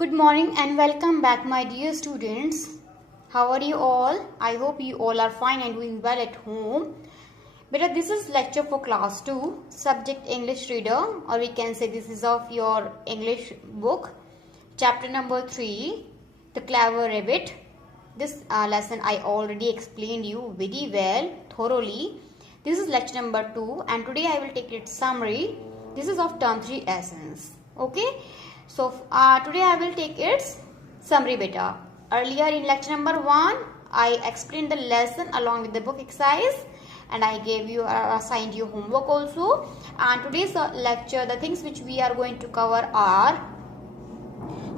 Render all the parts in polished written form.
Good morning and welcome back, my dear students. How are you all? I hope you all are fine and doing well at home. Beta, this is lecture for class 2, subject English reader, or we can say this is of your English book, chapter number 3, The Clever Rabbit. This lesson I already explained you very well, thoroughly. This is lecture number 2 and today I will take its summary. This is of term 3 essence. Okay. So today I will take its summary beta. Earlier in lecture number 1, I explained the lesson along with the book exercise and I gave you assigned you homework also. And today's lecture, the things which we are going to cover are,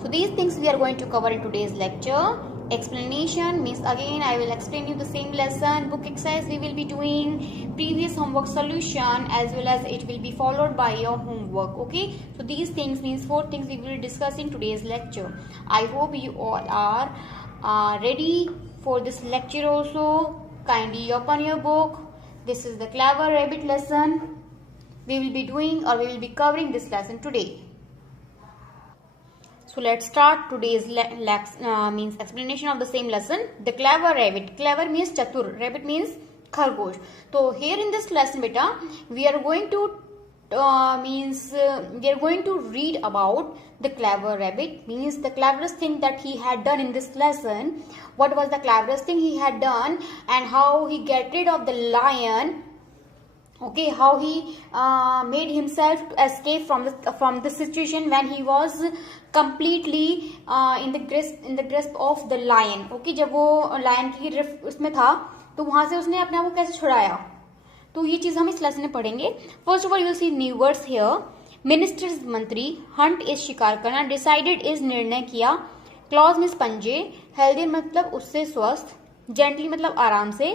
so these things we are going to cover in today's lecture. Explanation means again I will explain you the same lesson. Book exercise we will be doing, previous homework solution, as well as it will be followed by your homework. Okay, so these things means 4 things we will discuss in today's lecture. I hope you all are ready for this lecture also. Kindly open your book. This is the Clever Rabbit lesson. We will be doing or we will be covering this lesson today. So let's start today's means explanation of the same lesson. The Clever Rabbit. Clever means chatur. Rabbit means khargosh. So here in this lesson, beta, we are going to read about the clever rabbit. Means the cleverest thing that he had done in this lesson. What was the cleverest thing he had done and how he get rid of the lion. Okay, how he made himself to escape from the situation when he was completely in the grasp of the lion. Okay, जब वो lion की गिरफ्त उसमें था तो वहां से उसने अपने आप को कैसे छुड़ाया, तो ये चीज हम इस लेसन में पढ़ेंगे. First of all you will see new words here. Ministers मंत्री, हंट इज शिकार करना, डिसाइडेड इज निर्णय किया, क्लॉज मीन्स पंजे, हेल्दी मतलब उससे स्वस्थ, जेंटली मतलब आराम से,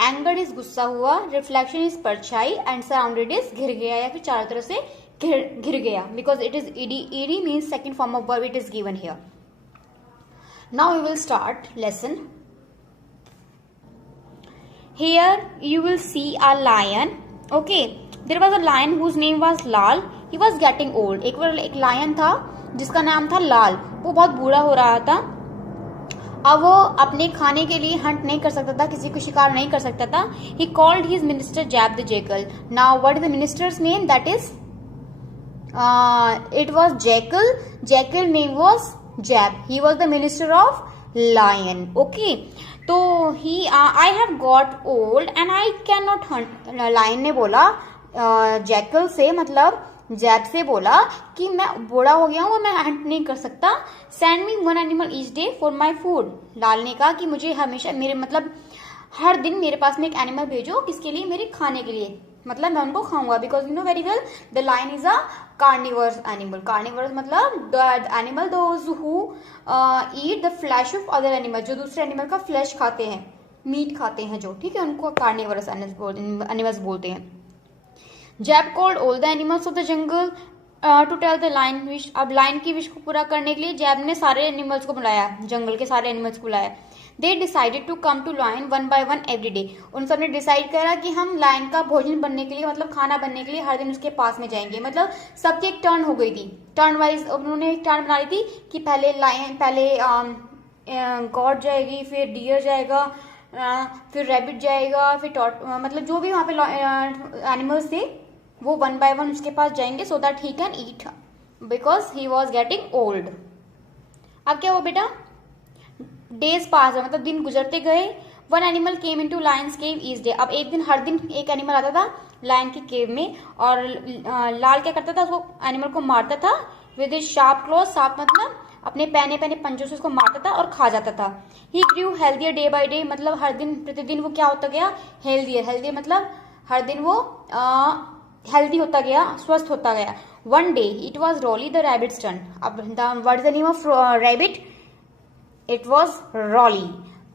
एंगर्ड इज गुस्सा हुआ, रिफ्लेक्शन इज परछाई, एंड सराउंडेड इज घिर गया या फिर चारों तरफ से घिर गया, because it is ED. ED means second form of verb, it is given here. Now we will start lesson. Here you will see a lion. Okay, there was a lion whose name was Lal. He was getting old. एक lion था जिसका नाम था लाल. वो बहुत बूढ़ा हो रहा था. अब वो अपने खाने के लिए हंट नहीं कर सकता था, किसी को शिकार नहीं कर सकता था. He called his minister Jab the Jackal. Now what is the minister's name? That is it was Jackal. Jackal name was Jab. He was the minister of lion. Okay, तो he I have got old and I can not hunt. Lion ने बोला jackal से, मतलब जैब से बोला कि मैं बूढ़ा हो गया हूँ, मैं हंट नहीं कर सकता. Send me 1 animal each day for my food. लाल ने कहा कि मुझे हमेशा मेरे मतलब हर दिन मेरे पास में एक एनिमल भेजो, किसके लिए? मेरे खाने के लिए, मतलब मैं उनको खाऊंगा. Because you know very well the lion is a carnivores animal. Carnivores मतलब the animal those who eat the flesh of other animal, जो दूसरे एनिमल का फ्लैश खाते हैं, मीट खाते हैं जो, ठीक है, उनको कार्निवर्स एनिमल्स बोलते हैं. जैब called all the animals of the jungle to tell the lion wish. अब लायन की विश को पूरा करने के लिए जैब ने सारे एनिमल्स को बुलाया, जंगल के सारे एनिमल्स को बुलाया. They decided to come to lion 1 by 1 every day. उन सबने डिसाइड करा कि हम लायन का भोजन बनने के लिए, मतलब खाना बनने के लिए हर दिन उसके पास में जाएंगे. मतलब सबकी एक टर्न हो गई थी, टर्न वाइज उन्होंने एक टर्न बना ली थी कि पहले लायन, पहले गॉड जाएगी, फिर डियर जाएगा, फिर रैबिट जाएगा, फिर मतलब जो भी वहां पे एनिमल्स थे वो 1 by 1 उसके पास जाएंगे, so that he can eat, because he was getting old. अब क्या हुआ बेटा, डेज पास, मतलब दिन गुजरते गए. 1 एनिमल केम इनटू लायंस केव ईच डे. अब एक दिन, हर दिन एक एनिमल आता था लायन की केव में, और लाल क्या करता था, उसको एनिमल को मारता था विद शार्प क्लॉज. शार्प मतलब अपने पहने पंजों से उसको मारता था और खा जाता था. ही ग्रू हेल्दियर डे बाय डे, मतलब हर दिन प्रतिदिन वो क्या होता गया, हेल्दियर. हेल्दियर मतलब हर दिन वो हेल्दी होता गया, स्वस्थ होता गया. One day it was Rolly the rabbit's turn. अब what is the name of rabbit? It was Rolly.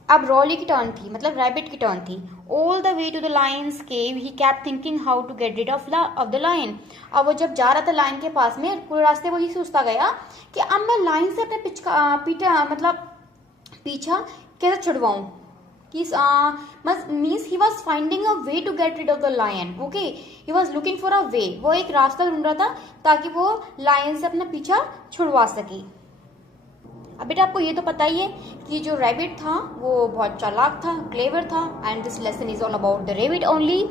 अब रॉली की टर्न थी, मतलब रैबिट की टर्न थी. All the way to the lion's cave he kept thinking how to get rid of the lion. अब वो जब जा रहा था लायन के पास में, पूरे रास्ते वही सोचता गया कि अब मैं लायन से अपने पीछा कैसे छुड़वाऊं. means he was finding a way to get rid of the lion. Okay, he was looking for a way. वो एक रास्ता ढूंढ रहा था ताकि वो लायन से अपना पीछा छुड़वा सके. अब बेटा आपको ये तो पता ही है कि जो रैबिट था वो बहुत चालाक था, क्लेवर था, and this lesson is all about the rabbit only.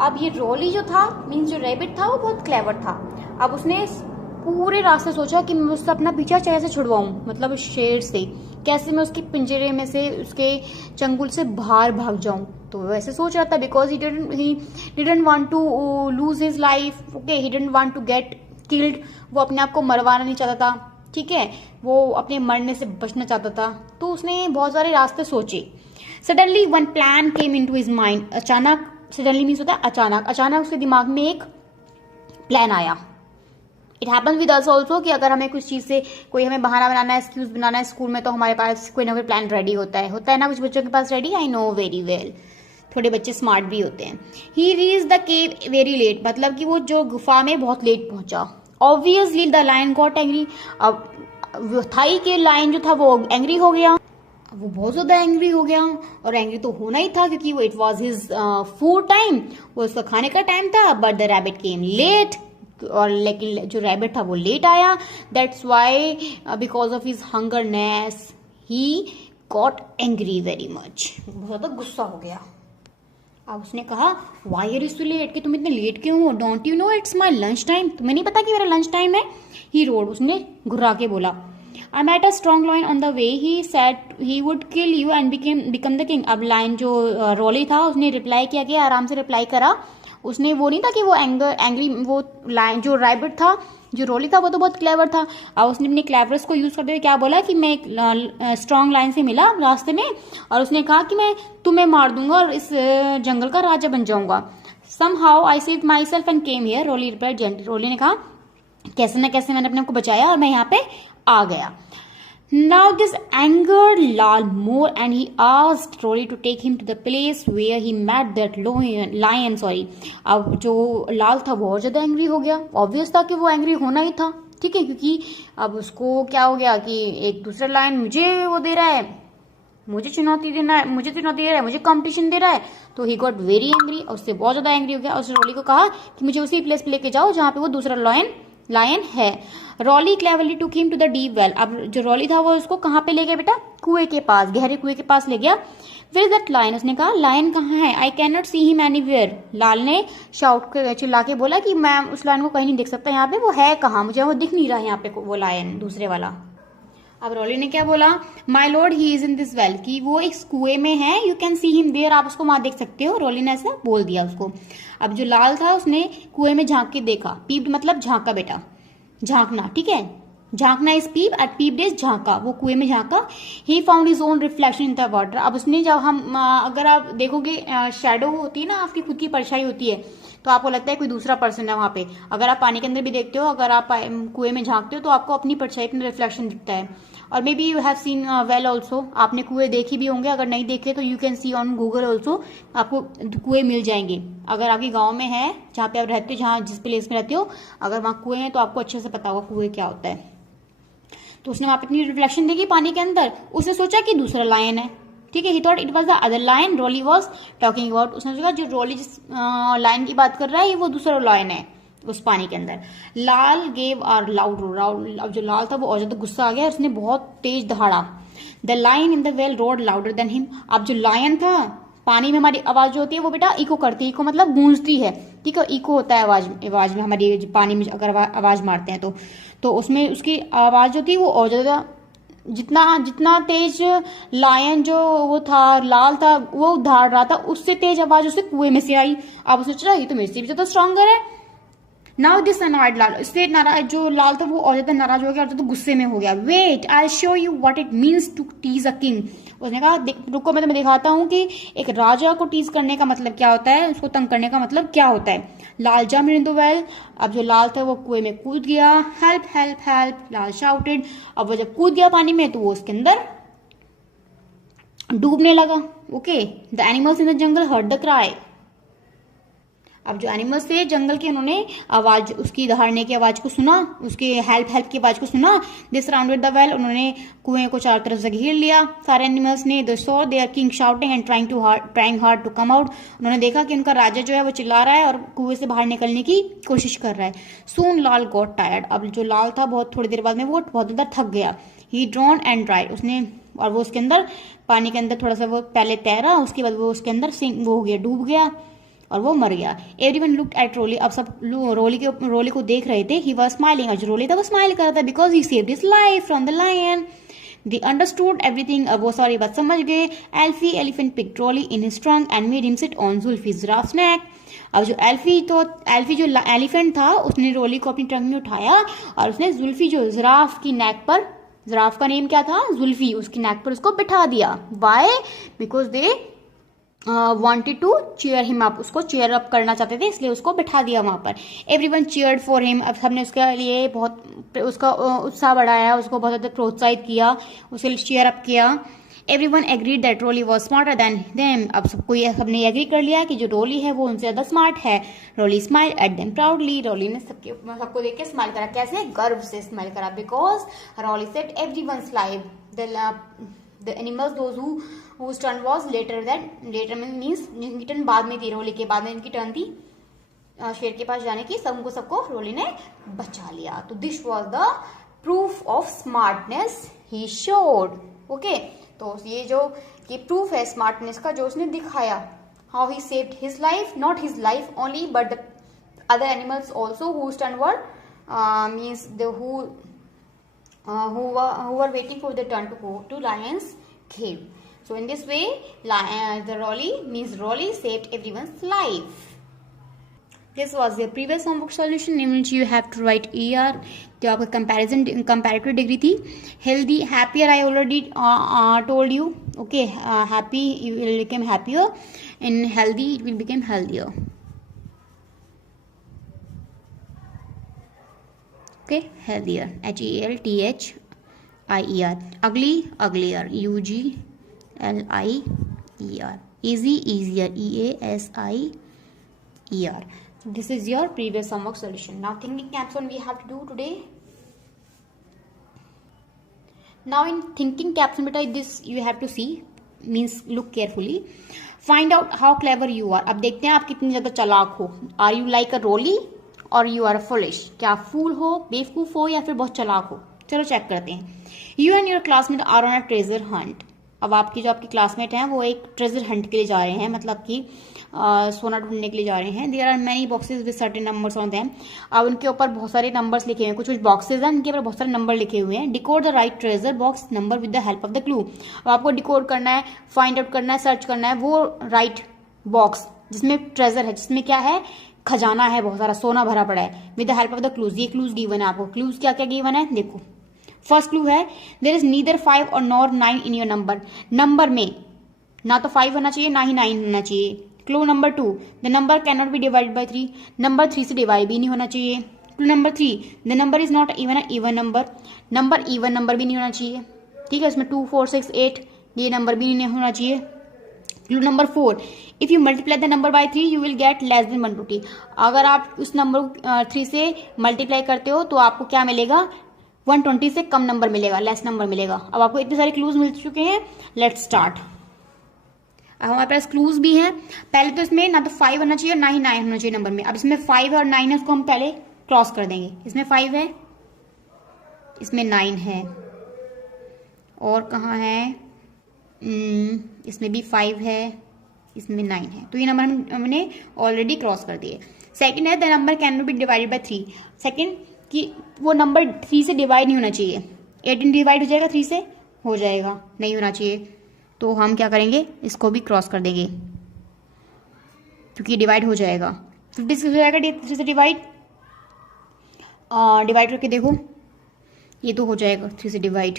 अब ये रॉली जो था, मीन्स जो रैबिट था, वो बहुत क्लेवर था। अब उसने पूरे रास्ते सोचा कि मैं उससे अपना पीछा कैसे छुड़वाऊं, मतलब शेर से कैसे मैं उसके पिंजरे में से, उसके चंगुल से बाहर भाग जाऊं। तो वो ऐसे सोच रहा था, because he didn't want to lose his life, okay, he didn't want to get killed. वो अपने आप को मरवाना नहीं चाहता था, ठीक है, वो अपने मरने से बचना चाहता था। तो उसने बहुत सारे रास्ते सोचे। Suddenly one plan came into his mind. अचानक, सडनली मीन्स होता है अचानक, अचानक उसके दिमाग में एक प्लान आया। It happen with us also कि अगर हमें कुछ चीज से कोई हमें बहाना बनाना है, एक्सक्यूज बनाना है स्कूल में, तो हमारे पास कोई ना कोई प्लान रेडी होता है ना कुछ बच्चों के पास ready. I know very well, थोड़े बच्चे स्मार्ट भी होते हैं। He reach the cave very late, मतलब कि वो जो गुफा में बहुत लेट पहुंचा। Obviously the lion got angry. अब थाई के लायन जो था वो एंग्री हो गया, वो बहुत ज्यादा एंग्री हो गया। और एंग्री तो होना ही था क्योंकि वो it was his food time, वो उसका खाने का टाइम था। But the rabbit came late, और लेकिन जो रैबिट था वो लेट आया। That's why because of his hungerness he got angry very much, बहुत ज्यादा गुस्सा हो गया। अब उसने कहा why are you so late, कि तुम इतने लेट क्यों हो? Don't you know it's my lunch time, तुम्हें नहीं पता कि मेरा लंच टाइम है? ही रोड, उसने घुरा के बोला। I met a strong lion on the way. He said he would kill you and become the king. अब लाइन जो रोली था उसने रिप्लाई किया कि आराम से रिप्लाई करा। उसने वो नहीं था कि वो एंग्री, वो लाइन जो रैबिट था, जो रोली था, वो तो बहुत क्लेवर था। अब उसने अपने क्लेवरस को यूज करते हुए क्या बोला कि मैं एक स्ट्रॉन्ग लाइन से मिला रास्ते में, और उसने कहा कि मैं तुम्हें मार दूंगा और इस जंगल का राजा बन जाऊंगा। Somehow I saved myself and came here. Rolly replied gently. Rolly ने कहा कैसे न कैसे मैंने अपने को बचाया और मैं यहाँ पे आ गया। Now this angered Lal more and he asked Rolly to take him to the place where he met that lion. अब जो लाल था बहुत ज्यादा एंग्री हो गया। ऑब्वियस था कि वो एंग्री होना ही था, ठीक है, क्योंकि अब उसको क्या हो गया कि एक दूसरा लायन मुझे वो दे रहा है, मुझे चुनौती दे रहा है, मुझे कंपटीशन दे रहा है। तो ही गॉट वेरी एंग्री, और उससे बहुत ज्यादा एंग्री हो गया। और उसने रोली को कहा कि मुझे उसी प्लेस पे लेके जाओ जहाँ पे वो दूसरा लायन है। Rolly cleverly took him to the deep well. अब जो रॉली था वो उसको कहाँ पे ले गया बेटा? कुएं के पास, गहरे कुएं के पास ले गया। फिर दैट लायन, उसने कहा लायन कहाँ है? I can not see him anywhere. लाल ने चिल्ला के बोला कि मैं उस लायन को कहीं नहीं देख सकता, यहाँ पे वो है कहाँ, मुझे वो दिख नहीं रहा यहाँ पे वो लायन दूसरे वाला। अब रॉली ने क्या बोला? My lord he is in this well, कि वो एक कुएं में है, you can see him there, आप उसको वहां देख सकते हो। रॉली ने ऐसा बोल दिया उसको। अब जो लाल था उसने कुएं में झांक के देखा। पीप्ड मतलब झांका बेटा, झांकना, ठीक है, झांकना is peep, at peep is झांका, वो कुएं में झांका। He found his own reflection in the water. अब उसने जब अगर आप देखोगे शैडो होती है ना, आपकी खुद की परछाई होती है, तो आपको लगता है कोई दूसरा पर्सन है वहां पे। अगर आप पानी के अंदर भी देखते हो, अगर आप कुएं में झांकते हो, तो आपको अपनी परछाई, अपना रिफ्लेक्शन दिखता है। और may be you have seen well also, आपने कुएं देखी भी होंगे, अगर नहीं देखे तो you can C on Google also, आपको कुएं मिल जाएंगे। अगर आपके गाँव में है, जहाँ पे आप रहते हो, जहाँ जिस प्लेस में रहते हो, अगर वहाँ कुएं हैं तो आपको अच्छे से पता होगा कुएं क्या होता है। तो उसने वहां पे अपनी रिफ्लेक्शन देखी पानी के अंदर, उसने सोचा कि दूसरा लायन है, ठीक है। He thought it was the other lion Rolly was talking about. उसने सोचा जो रोली जिस लायन की बात कर रहा है, ये वो दूसरा लायन है उस पानी के अंदर। लाल गेव आर लाउड रोड। अब जो लाल था वो और ज्यादा गुस्सा आ गया, उसने बहुत तेज दहाड़ा। The lion in the well roared louder than him. अब जो लायन था, पानी में हमारी आवाज जो होती है वो बेटा इको करती है, इको मतलब गूंजती है, ठीक है, इको होता है आवाज में, हमारी पानी में अगर आवाज मारते हैं तो उसमें उसकी आवाज होती है वो और ज्यादा, जितना तेज लायन जो वो था, लाल था, वो धाड़ रहा था, उससे तेज आवाज उसे कुएं में से आई। अब उसने सोचा ये तो मेरे से भी ज्यादा स्ट्रॉन्गर है। नाउ दिस अनॉयड लाल, इससे नाराज जो लाल था वो और ज्यादा नाराज हो गया और ज्यादा गुस्से में हो गया। Wait I show you what it means to tease a king. उसने कहा रुको मैं तुम्हें दिखाता हूँ कि एक राजा को टीज करने का मतलब क्या होता है, उसको तंग करने का मतलब क्या होता है। लाल जम्प्ड इनटू द वेल। अब जो लाल था वो कुएं में कूद गया। हेल्प हेल्प हेल्प लाल शाउटेड। अब वो जब कूद गया पानी में तो वो उसके अंदर डूबने लगा। Okay, the animals in the jungle heard the cry. अब जो एनिमल्स थे जंगल के, उन्होंने आवाज, उसकी दहाड़ने की आवाज को सुना, उसके हेल्प हेल्प की आवाज को सुना। दे सराउंडेड द वेल, उन्होंने कुएं को चारों तरफ से घेर लिया सारे एनिमल्स ने। They saw their king shouting and trying hard to come out, उन्होंने देखा कि उनका राजा जो है वो चिल्ला रहा है और कुएं से बाहर निकलने की कोशिश कर रहा है। सून लाल गॉट टायर्ड, अब जो लाल था बहुत थोड़ी देर बाद में वो बहुत ज्यादा थक गया। ही ड्रॉन एंड ड्राइड, उसने, और वो उसके अंदर पानी के अंदर थोड़ा सा वो पहले तैरा, उसके बाद वो उसके अंदर वो हो गया, डूब गया और वो मर गया। एवरीवन लुक्ड एट रोली, अब सब रोली को देख रहे थे। ही वाज स्माइलिंग, और जो रोली था वो स्माइल कर रहा था, because he saved his life from the lion. They understood everything, अब वो सारी बात समझ गए। Elfie elephant picked Rolly in his trunk and made him sit on Zulfie's giraffe neck. अब जो एल्फी जो एलिफेंट था उसने रोली को अपनी ट्रंक में उठाया और उसने जुल्फी जो जिराफ की नेक पर, जिराफ का नेम क्या था, जुल्फी, उसकी नेक पर उसको बिठा दिया। Why? Because they wanted to cheer him up, उसको चेयर अप करना चाहते थे, इसलिए उसको बिठा दिया वहां पर। एवरीवन cheered for him, अब सबने उसके लिए बहुत उसका उत्साह बढ़ाया, उसको बहुत ज्यादा प्रोत्साहित किया, उसके लिए चेयर अप किया। Everyone agreed that Rolly was smarter than them, अब सबने एग्री कर लिया कि जो रोली है वो उनसे ज्यादा स्मार्ट है। रोली स्माइल एट देम प्राउडली, रोली ने सबको देख के स्माइल करा, कैसे, गर्व से स्माइल करा। Because Rolly said everyone's life the animals those whose turn was later means जिनकी टर्न बाद में थी, रोली के बाद में इनकी टर्न थी शेर के पास जाने की, सबको रोली ने बचा लिया। तो this was the proof of smartness he showed. Okay, तो ये प्रूफ है स्मार्टनेस का जो उसने दिखाया। How he saved his life, not his life only but the other animals also whose turn were means the who were waiting for the turn to go to lion's cave. So in this way, the Rolly means Rolly saved everyone's life. This was your previous homework solution in which you have to write ER. जो आपका comparative degree थी। Healthy, happier I already told you. Okay, happy you will become happier, and healthy it will become healthier. Okay, healthier, HELTHIER. Ugly, uglier, UGLIER. Easy, easier, EASIER. So this is your previous homework solution. Now thinking capstone we have to do today. Now in thinking capstone beta, this you have to see, means look carefully. Find out how clever you are. अब देखते हैं आप कितनी ज्यादा चालाक हो। Are you like a Rolly और you are foolish, क्या फूल हो, बेवकूफ हो, या फिर बहुत चालाक हो। चलो चेक करते हैं। You and your classmate are on a treasure hunt. अब जो आपके क्लासमेट हैं वो एक ट्रेजर हंट के लिए जा रहे हैं, मतलब कि सोना ढूंढने के लिए जा रहे हैं। There are many boxes with certain numbers on them. अब उनके ऊपर बहुत सारे नंबर्स लिखे हुए हैं, कुछ बॉक्सेस हैं उनके ऊपर बहुत सारे नंबर लिखे हुए हैं। Decode the right treasure box number with the help of the clue. अब आपको डिकोड करना है, फाइंड आउट करना है, सर्च करना है वो राइट बॉक्स जिसमें ट्रेजर है, जिसमें क्या है, खजाना है, बहुत सारा सोना भरा पड़ा है। With the help of the clues, ये क्लूज गिवन है आपको। क्लूज क्या क्या गिवन है देखो। फर्स्ट क्लू है देयर इज नीदर 5 और nor 9 in your number. Number में ना तो 5 होना चाहिए ना ही 9 होना चाहिए। Clue number 2 the number can not be divided by 3। Number 3 से डिवाइड भी नहीं होना चाहिए। Clue number 3 the number is not even even number. Number even number भी नहीं होना चाहिए, ठीक है। इसमें 2 4 6 8 ये नंबर भी नहीं होना चाहिए। Clue number 4 if you multiply the number by 3 you will get less than 120। अगर आप उस नंबर 3 से मल्टीप्लाई करते हो तो आपको क्या मिलेगा, 120 से कम नंबर मिलेगा, लेस नंबर मिलेगा। अब आपको इतने सारे क्लूज मिल चुके हैं, लेट्स स्टार्ट। अब हमारे पास क्लूज भी हैं। पहले तो इसमें ना तो 5 होना चाहिए ना ही 9 होना चाहिए नंबर में। अब इसमें 5 और 9 है, उसको हम पहले क्रॉस कर देंगे। इसमें 5 है, इसमें 9 है, और कहाँ है, इसमें भी 5 है, इसमें 9 है। तो ये नंबर हमने ऑलरेडी क्रॉस कर दिए। सेकंड है the number can not be divided by 3। Second कि वो नंबर 3 से डिवाइड नहीं होना चाहिए। 18 डिवाइड हो जाएगा 3 से, हो जाएगा, नहीं होना चाहिए। तो हम क्या करेंगे, इसको भी क्रॉस कर देंगे क्योंकि डिवाइड हो जाएगा। 50 से हो जाएगा 3 से डिवाइड, डिवाइड करके देखो, ये तो हो जाएगा 3 से डिवाइड,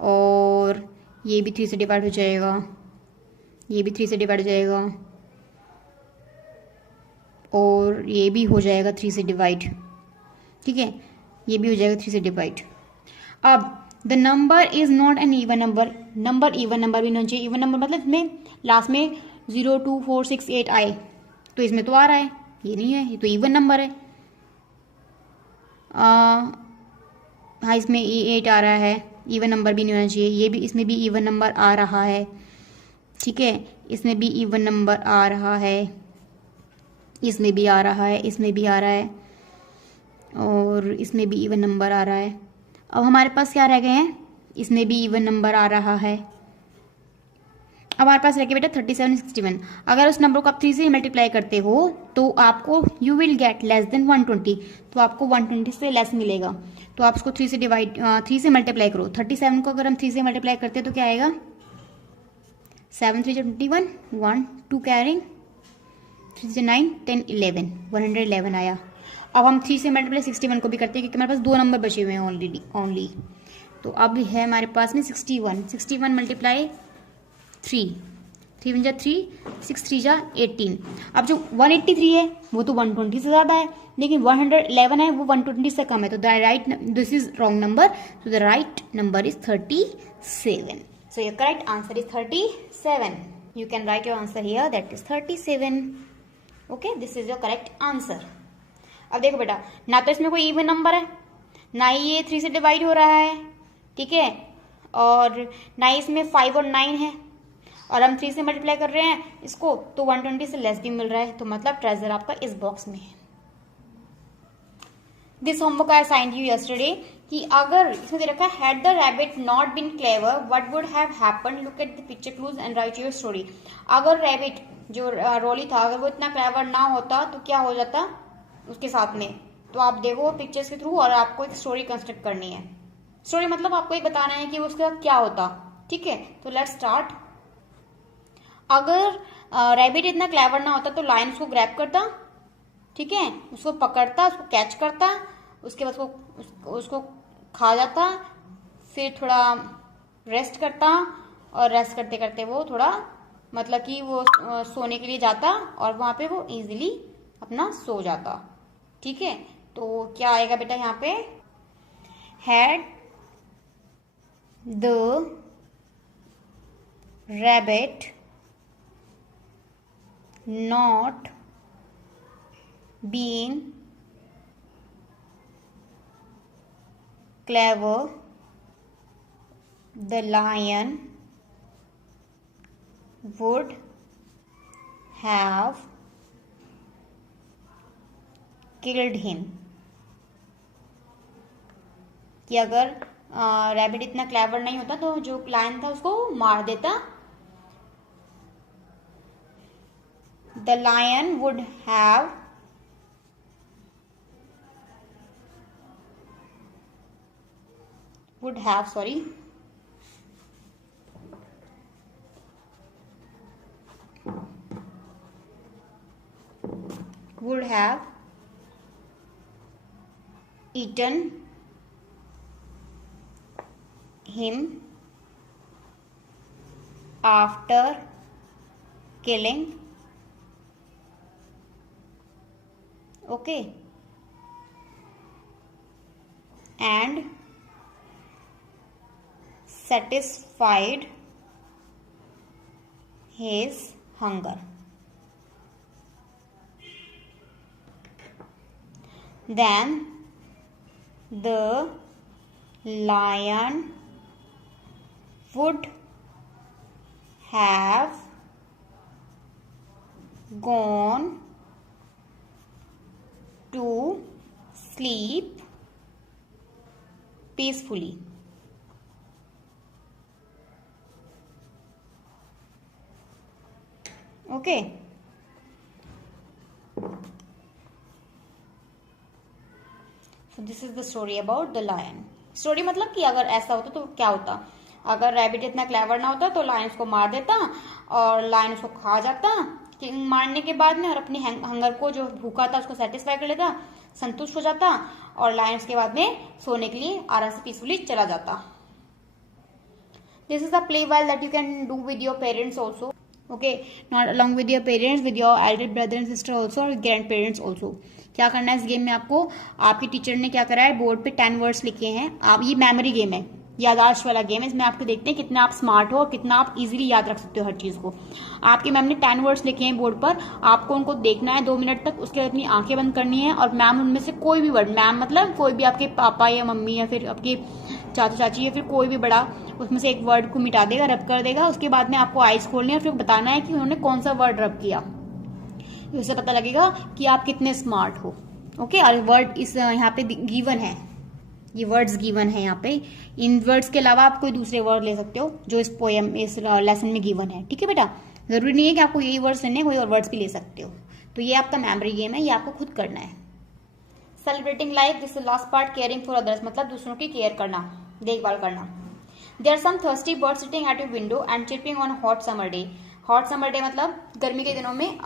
और ये भी 3 से डिवाइड हो जाएगा, ये भी 3 से डिवाइड हो जाएगा, और ये भी हो जाएगा 3 से डिवाइड, ठीक है, ये भी हो जाएगा 3 से डिवाइड। अब the number is not an even number. Number even number भी नहीं चाहिए। इवन नंबर मतलब इसमें लास्ट में 0 2 4 6 8 आए, तो इसमें तो आ रहा है, ये नहीं है, ये तो इवन नंबर है। हाँ, इसमें 8 आ रहा है, इवन नंबर भी नहीं होना चाहिए। ये भी, इसमें भी इवन नंबर आ रहा है, ठीक है, इसमें भी इवन नंबर आ रहा है, इसमें भी आ रहा है, इसमें भी आ रहा है, और इसमें भी इवन नंबर आ रहा है। अब हमारे पास क्या रह गए हैं, इसमें भी इवन नंबर आ रहा है। अब हमारे पास रह गया बेटा 37 61। अगर उस नंबर को आप 3 से मल्टीप्लाई करते हो तो आपको you will get less than 120, तो आपको 120 से लेस मिलेगा। तो आप उसको 3 से मल्टीप्लाई करो। 37 को अगर हम 3 से मल्टीप्लाई करते हैं तो क्या आएगा, 7 3 21, 1 2 कैरिंग 3 9 10 11, 111 आया। अब हम 3 से मल्टीप्लाई 61 को भी करते हैं क्योंकि हमारे पास 2 नंबर बचे हुए हैं ऑलरेडी ओनली। तो अब है हमारे पास में 61 मल्टीप्लाई 3 3 × 3 6 3 18। अब जो 183 है वो तो 120 से ज़्यादा है, लेकिन 111 है वो 120 से कम है, तो the right, this is wrong number, तो the right number is 37। So your correct answer is 37। You can write your answer here, that is 37। Okay, this is your correct answer. अब देखो बेटा, ना तो इसमें कोई इवन नंबर है, ना ही ये 3 से डिवाइड हो रहा है, ठीक है, और ना ही इसमें 5 और 9 है, और हम 3 से मल्टीप्लाई कर रहे हैं इसको तो 120 से लेस भी मिल रहा है, तो मतलब ट्रेजर आपका इस बॉक्स में है। This homework I assigned you yesterday कि अगर इसमें दे रखा है had the rabbit not been clever what would have happened, look at the picture clues and write your story. अगर रैबिट जो रोली था अगर वो इतना क्लेवर ना होता तो क्या हो जाता उसके साथ में, तो आप देखो पिक्चर्स के थ्रू और आपको एक स्टोरी कंस्ट्रक्ट करनी है। स्टोरी मतलब आपको ये बताना है कि उसका क्या होता, ठीक है। तो लेट्स स्टार्ट। अगर रैबिट इतना क्लेवर ना होता तो लायन उसको ग्रैब करता, ठीक है, उसको पकड़ता, उसको कैच करता, उसके बाद उसको खा जाता, फिर थोड़ा रेस्ट करता, और रेस्ट करते करते वो थोड़ा मतलब कि वो सोने के लिए जाता और वहां पे वो इजीली अपना सो जाता, ठीक है। तो क्या आएगा बेटा यहाँ पे, had the rabbit not being clever, the lion would have killed him। कि अगर रैबिट इतना क्लेवर नहीं होता तो जो लायन था उसको मार देता। The lion would have eaten him after killing, okay, and satisfied his hunger। Then the lion would have gone to sleep peacefully। Okay, so this is the story about the lion। Story मतलब कि अगर ऐसा होता तो क्या होता, अगर rabbit इतना क्लेवर ना होता तो लायन उसको मार देता और लायन उसको खा जाता, मारने के बाद में और अपने हंगर को जो भूखा था उसको सेटिस्फाई कर लेता, संतुष्ट हो जाता, और लायन उसके बाद में सोने के लिए आराम से पीसफुली चला जाता। This is a play well that you can do with your parents also, okay, not along with your parents, with your Elder brother and sister also, और ग्रैंड पेरेंट्स ऑल्सो। क्या करना है इस गेम में, आपको आपके टीचर ने क्या करा है, बोर्ड पे 10 वर्ड्स लिखे हैं। आप, ये मेमोरी गेम है, याददाश्त वाला गेम है। इसमें आपको देखते हैं कितना आप स्मार्ट हो और कितना आप इजीली याद रख सकते हो हर चीज को। आपके मैम ने 10 वर्ड्स लिखे हैं बोर्ड पर, आपको उनको देखना है 2 मिनट तक, उसके बाद अपनी आंखें बंद करनी है और मैम उनमें से कोई भी वर्ड, मैम मतलब कोई भी आपके पापा या मम्मी या फिर आपके चाचा चाची या फिर कोई भी बड़ा, उसमें से एक वर्ड को मिटा देगा, रब कर देगा। उसके बाद में आपको आइज खोलनी है और फिर बताना है कि उन्होंने कौन सा वर्ड रब किया। इससे पता लगेगा कि आप कितने स्मार्ट हो। ओके, और वर्ड इस यहाँ पे गिवन है, ये वर्ड्स गिवन है यहाँ पे। इन वर्ड्स के अलावा आप कोई दूसरे वर्ड ले सकते हो जो इस पोएम, इस लेसन में गिवन है। ठीक है बेटा, जरूरी नहीं है कि आपको यही वर्ड्स लेने, कोई और वर्ड्स भी ले सकते हो। तो ये आपका मेमोरी गेम है, ये आपको खुद करना है। Celebrating life, this last part, caring for others, मतलब दूसरों की केयर करना, देखभाल करना। There are some thirsty birds sitting at your window and chirping on hot summer day. Hot summer day मतलब गर्मी के दिनों में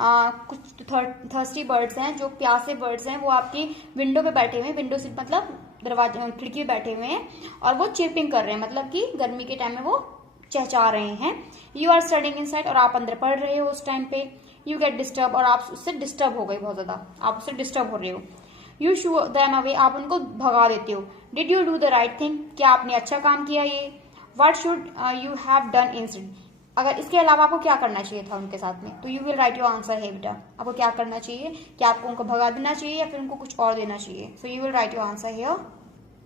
कुछ थर्स्टी बर्ड्स हैं, जो प्यासे बर्ड्स हैं, वो आपकी विंडो पे बैठे हुए हैं। विंडो सीट मतलब दरवाजे, खिड़की पे बैठे हुए हैं और वो चिर्पिंग कर रहे हैं, मतलब कि गर्मी के टाइम में वो चहचहा रहे हैं। यू आर स्टडिंग इनसाइड, और आप अंदर पढ़ रहे हो उस टाइम पे। यू गेट डिस्टर्ब, और आप उससे डिस्टर्ब हो गए बहुत ज्यादा, आप उससे डिस्टर्ब हो रहे हो। यू शू देम अवे, आप उनको भगा देते हो। Did you do the right thing, क्या आपने अच्छा काम किया ये। What should you have done instead, अगर इसके अलावा आपको क्या करना चाहिए था उनके साथ में। तो you will write your answer है बेटा, आपको क्या करना चाहिए, क्या आपको उनको भगा देना चाहिए या फिर उनको कुछ और देना चाहिए। So you will write your answer here,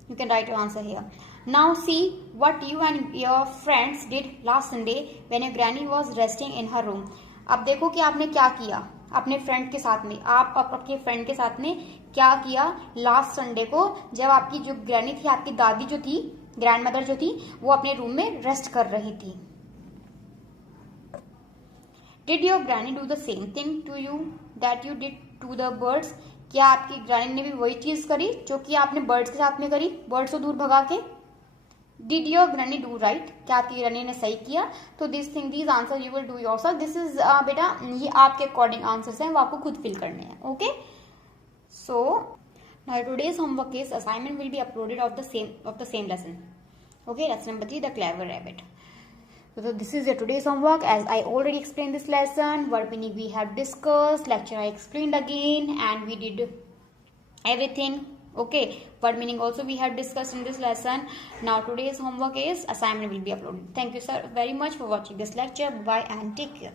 you can write your answer here. Now see what you and your friends did last Sunday when your granny was resting in her room. अब देखो कि आपने क्या किया अपने friend के साथ में, आप आपके फ्रेंड के साथ में क्या किया लास्ट संडे को, जब आपकी जो ग्रैनी थी, आपकी दादी जो थी, ग्रैंड मदर जो थी, वो अपने रूम में रेस्ट कर रही थी। Did your granny do the same thing to you that you did to the birds? क्या आपकी ग्रैनी ने भी वही चीज करी जो कि आपने बर्ड्स के साथ में करी, बर्ड्स को दूर भगा के। Did your granny do right, क्या आपकी ग्रैनी ने सही किया। तो this thing, this answer you will do yourself. This is बेटा, ये आपके अकॉर्डिंग आंसर्स हैं, वो आपको खुद फिल करने हैं। Okay, so now today's homework is assignment will be uploaded of the same lesson. Okay, lesson number 3, the clever rabbit. So this is your today's homework. As I already explained this lesson, word meaning we have discussed, lecture I explained again, and we did everything. Okay, word meaning also we have discussed in this lesson. Now today's homework is assignment will be uploaded. Thank you sir very much for watching this lecture. Bye and take care.